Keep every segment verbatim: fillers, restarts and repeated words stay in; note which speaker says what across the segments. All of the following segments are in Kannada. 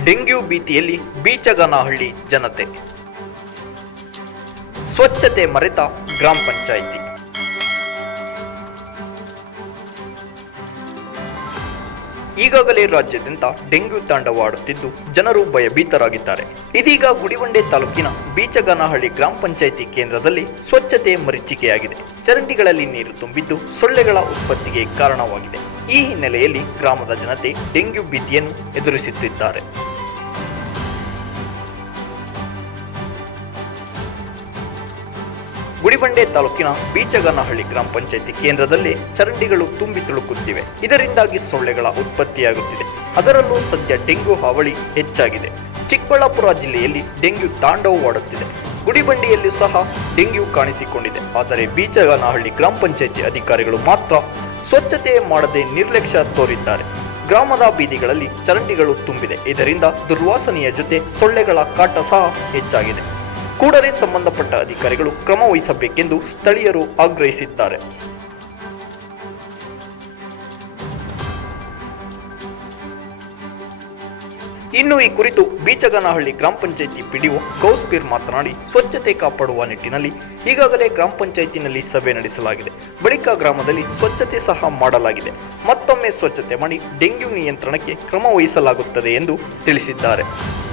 Speaker 1: ಡೆಂಗ್ಯೂ ಭೀತಿಯಲ್ಲಿ ಬೀಚಗನಹಳ್ಳಿ ಜನತೆ. ಸ್ವಚ್ಛತೆ ಮರೆತ ಗ್ರಾಮ ಪಂಚಾಯಿತಿ. ಈಗಾಗಲೇ ರಾಜ್ಯಾದ್ಯಂತ ಡೆಂಗ್ಯೂ ತಾಂಡವವಾಡುತ್ತಿದ್ದು ಜನರು ಭಯಭೀತರಾಗಿದ್ದಾರೆ. ಇದೀಗ ಗುಡಿಬಂಡೆ ತಾಲೂಕಿನ ಬೀಚಗನಹಳ್ಳಿ ಗ್ರಾಮ ಪಂಚಾಯಿತಿ ಕೇಂದ್ರದಲ್ಲಿ ಸ್ವಚ್ಛತೆ ಮರೀಚಿಕೆಯಾಗಿದೆ. ಚರಂಡಿಗಳಲ್ಲಿ ನೀರು ತುಂಬಿದ್ದು ಸೊಳ್ಳೆಗಳ ಉತ್ಪತ್ತಿಗೆ ಕಾರಣವಾಗಿದೆ. ಈ ಹಿನ್ನೆಲೆಯಲ್ಲಿ ಗ್ರಾಮದ ಜನತೆ ಡೆಂಗ್ಯೂ ಭೀತಿಯನ್ನು ಎದುರಿಸುತ್ತಿದ್ದಾರೆ. ಗುಡಿಬಂಡೆ ತಾಲೂಕಿನ ಬೀಚಗನಹಳ್ಳಿ ಗ್ರಾಮ ಪಂಚಾಯಿತಿ ಕೇಂದ್ರದಲ್ಲಿ ಚರಂಡಿಗಳು ತುಂಬಿ ತುಳುಕುತ್ತಿವೆ. ಇದರಿಂದಾಗಿ ಸೊಳ್ಳೆಗಳ ಉತ್ಪತ್ತಿಯಾಗುತ್ತಿದೆ. ಅದರಲ್ಲೂ ಸದ್ಯ ಡೆಂಗ್ಯೂ ಹಾವಳಿ ಹೆಚ್ಚಾಗಿದೆ. ಚಿಕ್ಕಬಳ್ಳಾಪುರ ಜಿಲ್ಲೆಯಲ್ಲಿ ಡೆಂಗ್ಯೂ ತಾಂಡವವಾಡುತ್ತಿದೆ. ಗುಡಿಬಂಡೆಯಲ್ಲೂ ಸಹ ಡೆಂಗ್ಯೂ ಕಾಣಿಸಿಕೊಂಡಿದೆ. ಆದರೆ ಬೀಚಗನಹಳ್ಳಿ ಗ್ರಾಮ ಪಂಚಾಯಿತಿ ಅಧಿಕಾರಿಗಳು ಮಾತ್ರ ಸ್ವಚ್ಛತೆ ಮಾಡದೆ ನಿರ್ಲಕ್ಷ್ಯ ತೋರಿದ್ದಾರೆ. ಗ್ರಾಮದ ಬೀದಿಗಳಲ್ಲಿ ಚರಂಡಿಗಳು ತುಂಬಿದೆ. ಇದರಿಂದ ದುರ್ವಾಸನೆಯ ಜೊತೆ ಸೊಳ್ಳೆಗಳ ಕಾಟ ಸಹ ಹೆಚ್ಚಾಗಿದೆ. ಕೂಡಲೇ ಸಂಬಂಧಪಟ್ಟ ಅಧಿಕಾರಿಗಳು ಕ್ರಮ ವಹಿಸಬೇಕೆಂದು ಸ್ಥಳೀಯರು ಆಗ್ರಹಿಸಿದ್ದಾರೆ. ಇನ್ನು ಈ ಕುರಿತು ಬೀಚಗನಹಳ್ಳಿ ಗ್ರಾಮ ಪಂಚಾಯಿತಿ ಪಿಡಿಒ ಗೌಸ್ಪೀರ್ ಮಾತನಾಡಿ, ಸ್ವಚ್ಛತೆ ಕಾಪಾಡುವ ನಿಟ್ಟಿನಲ್ಲಿ ಈಗಾಗಲೇ ಗ್ರಾಮ ಪಂಚಾಯಿತಿನಲ್ಲಿ ಸಭೆ ನಡೆಸಲಾಗಿದೆ. ಬಳಿಕ ಗ್ರಾಮದಲ್ಲಿ ಸ್ವಚ್ಛತೆ ಸಹ ಮಾಡಲಾಗಿದೆ. ಮತ್ತೊಮ್ಮೆ ಸ್ವಚ್ಛತೆ ಮಾಡಿ ಡೆಂಗ್ಯೂ ನಿಯಂತ್ರಣಕ್ಕೆ ಕ್ರಮ ವಹಿಸಲಾಗುತ್ತದೆ ಎಂದು ತಿಳಿಸಿದ್ದಾರೆ.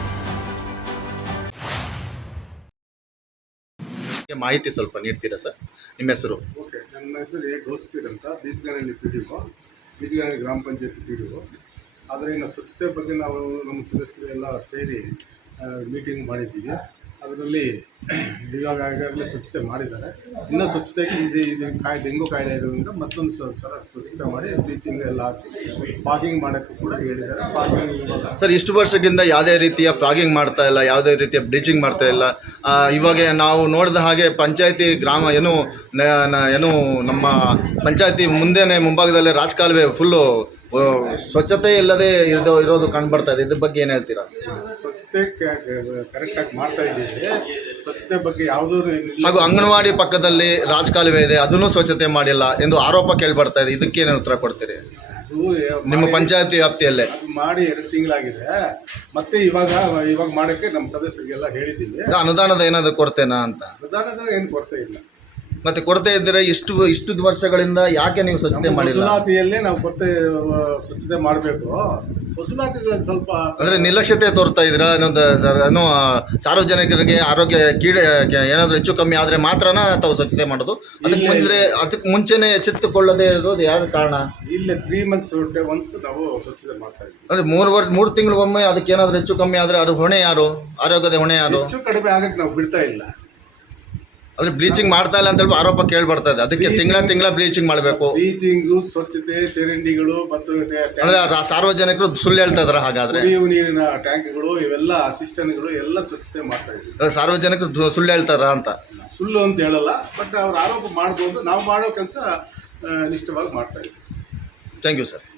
Speaker 2: ಮಾಹಿತಿ ಸ್ವಲ್ಪ ನೀಡ್ತೀರಾ ಸರ್? ನಿಮ್ಮ ಹೆಸರು?
Speaker 3: ಓಕೆ, ನನ್ನ ಹೆಸರು ಎ ಗೌಸ್ಪೀರ್ ಅಂತ, ಬೀಚಗನಹಳ್ಳಿ ಪಿ ಡಿ ಒ, ಬೀಚಗನಹಳ್ಳಿ ಗ್ರಾಮ ಪಂಚಾಯತಿ ಪಿ ಡಿ ಒ. ಆದರೆ ಇನ್ನು ಸ್ವಚ್ಛತೆ ಬಗ್ಗೆ ನಾವು ನಮ್ಮ ಸದಸ್ಯರೆಲ್ಲ ಸೇರಿ ಮೀಟಿಂಗ್ ಮಾಡಿದ್ದೀವಿ. ಅದರಲ್ಲಿ ಇವಾಗ ಈಗಾಗಲೇ ಸ್ವಚ್ಛತೆ ಮಾಡಿದ್ದಾರೆ. ಇನ್ನೂ ಸ್ವಚ್ಛತೆಗೆ ಈಸಿ ಇದು ಕಾಯಿ ಡೆಂಗು ಕಾಯಿಲೆ ಇರೋದ್ರಿಂದ ಮತ್ತೊಂದು ಸಲ ಸ್ವಚ್ಛತೆ ಮಾಡಿ ಬ್ಲೀಚಿಂಗ್ ಎಲ್ಲ ಹಾಕಿ ಫಾಗಿಂಗ್ ಮಾಡೋಕ್ಕೂ ಕೂಡ ಹೇಳಿದ್ದಾರೆ. ಫಾಗಿಂಗ್
Speaker 2: ಸರ್, ಇಷ್ಟು ವರ್ಷದಿಂದ ಯಾವುದೇ ರೀತಿಯ ಫ್ಲಾಗಿಂಗ್ ಮಾಡ್ತಾ ಇಲ್ಲ, ಯಾವುದೇ ರೀತಿಯ ಬ್ಲೀಚಿಂಗ್ ಮಾಡ್ತಾ ಇಲ್ಲ. ಇವಾಗ ನಾವು ನೋಡಿದ ಹಾಗೆ ಪಂಚಾಯತಿ ಗ್ರಾಮ ಏನು ಏನು ನಮ್ಮ ಪಂಚಾಯತಿ ಮುಂದೆನೇ ಮುಂಭಾಗದಲ್ಲೇ ರಾಜಕಾಲುವೆ ಫುಲ್ಲು ಸ್ವಚ್ಛತೆ ಇಲ್ಲದೆ ಇರೋದು ಇರೋದು ಕಂಡುಬರ್ತಾ ಇದೆ. ಇದ್ರ ಬಗ್ಗೆ ಏನು ಹೇಳ್ತೀರಾ?
Speaker 3: ಸ್ವಚ್ಛತೆ ಕರೆಕ್ಟಾಗಿ ಮಾಡ್ತಾ ಇದ್ದೀವಿ. ಸ್ವಚ್ಛತೆ ಬಗ್ಗೆ ಯಾವುದೂ
Speaker 2: ಹಾಗೂ ಅಂಗನವಾಡಿ ಪಕ್ಕದಲ್ಲಿ ರಾಜಕಾಲುವೆ ಇದೆ, ಅದನ್ನು ಸ್ವಚ್ಛತೆ ಮಾಡಿಲ್ಲ ಎಂದು ಆರೋಪ ಕೇಳಿ ಬರ್ತಾ ಇದೆ. ಇದಕ್ಕೇನು ಉತ್ತರ ಕೊಡ್ತೀರಿ?
Speaker 3: ಅದು
Speaker 2: ನಿಮ್ಮ ಪಂಚಾಯತಿ ವ್ಯಾಪ್ತಿಯಲ್ಲೇ
Speaker 3: ಅದು ಮಾಡಿ ಎರಡು ತಿಂಗಳಾಗಿದೆ. ಮತ್ತೆ ಇವಾಗ ಇವಾಗ ಮಾಡೋಕ್ಕೆ ನಮ್ಮ ಸದಸ್ಯರಿಗೆಲ್ಲ ಹೇಳಿದ್ದೀವಿ.
Speaker 2: ಅನುದಾನದ ಏನಾದರೂ ಕೊರತೆನಾ ಅಂತ?
Speaker 3: ಅನುದಾನದ ಏನು ಕೊರತೆ ಇಲ್ಲ.
Speaker 2: ಮತ್ತೆ ಕೊರತೆ ಇದ್ದರೆ ಇಷ್ಟು ಇಷ್ಟು ವರ್ಷಗಳಿಂದ ಯಾಕೆ ನೀವು ಸ್ವಚ್ಛತೆ ಮಾಡಿಲ್ಲ?
Speaker 3: ವಸೂಲಾತಿಯಲ್ಲೇ ನಾವು ಕೊರತೆ ಸ್ವಚ್ಛತೆ ಮಾಡಬೇಕು. ವಸೂಲಾತಿ ಸ್ವಲ್ಪ
Speaker 2: ಅಂದರೆ ನಿರ್ಲಕ್ಷ್ಯತೆ ತೋರ್ತಾ ಇದ್ದೀರಾ ಅನ್ನೋದು ಸರ್. ಏನು ಸಾರ್ವಜನಿಕರಿಗೆ ಆರೋಗ್ಯ ಕೀಡೆ ಏನಾದರೂ ಹೆಚ್ಚು ಕಮ್ಮಿ ಆದರೆ ಮಾತ್ರನ ತಾವು ಸ್ವಚ್ಛತೆ ಮಾಡೋದು? ಅದಕ್ಕೆ ಮುಂದೆ ಅದಕ್ಕೆ ಮುಂಚೆನೇ ಎಚ್ಚೆತ್ತುಕೊಳ್ಳದೆ ಇರೋದು ಯಾವ ಕಾರಣ?
Speaker 3: ಇಲ್ಲ, ತ್ರೀ ಮಂತ್ಸ್ ಒನ್ಸ್ ನಾವು ಸ್ವಚ್ಛತೆ ಮಾಡ್ತಾ ಇದ್ದೀವಿ.
Speaker 2: ಅಂದರೆ ಮೂರು ವರ್ಷ ಮೂರು ತಿಂಗಳಿಗೊಮ್ಮೆ ಅದಕ್ಕೆ ಏನಾದರೂ ಹೆಚ್ಚು ಕಮ್ಮಿ ಆದರೆ ಅದು ಹೊಣೆ ಯಾರು? ಆರೋಗ್ಯದ ಹೊಣೆ ಯಾರು?
Speaker 3: ಹೆಚ್ಚು ಕಡಿಮೆ ಆಗಕ್ಕೆ ನಾವು ಬಿಡ್ತಾ ಇಲ್ಲ.
Speaker 2: ಅಂದ್ರೆ ಬ್ಲೀಚಿಂಗ್ ಮಾಡ್ತಾ ಇಲ್ಲ ಅಂತ ಹೇಳಿ ಆರೋಪ ಕೇಳಿ ಬರ್ತಾ ಇದೆ. ಅದಕ್ಕೆ ತಿಂಗಳ ತಿಂಗಳ ಬ್ಲೀಚಿಂಗ್ ಮಾಡಬೇಕು.
Speaker 3: ಬ್ಲೀಚಿಂಗು, ಸ್ವಚ್ಛತೆ, ಚರಂಡಿಗಳು ಮತ್ತು
Speaker 2: ಅಂದ್ರೆ ಸಾರ್ವಜನಿಕರು ಸುಳ್ಳು ಹೇಳ್ತಾ ಇದಾರೆ. ಹಾಗಾದ್ರೆ
Speaker 3: ಕುಡಿಯುವ ನೀರಿನ ಟ್ಯಾಂಕ್ಗಳು ಇವೆಲ್ಲ ಸಿಸ್ಟಮ್ಗಳು ಎಲ್ಲ ಸ್ವಚ್ಛತೆ ಮಾಡ್ತಾ ಇದ್ದೀವಿ.
Speaker 2: ಸಾರ್ವಜನಿಕರು ಸುಳ್ಳು ಹೇಳ್ತಾರ ಅಂತ?
Speaker 3: ಸುಳ್ಳು ಅಂತ ಹೇಳಲ್ಲ, ಬಟ್ ಅವ್ರು ಆರೋಪ ಮಾಡ್ಬೋದು. ನಾವು ಮಾಡೋ ಕೆಲಸ ನಿಷ್ಠವಾಗಿ ಮಾಡ್ತಾ ಇದ್ದೀವಿ.
Speaker 2: Thank you sir.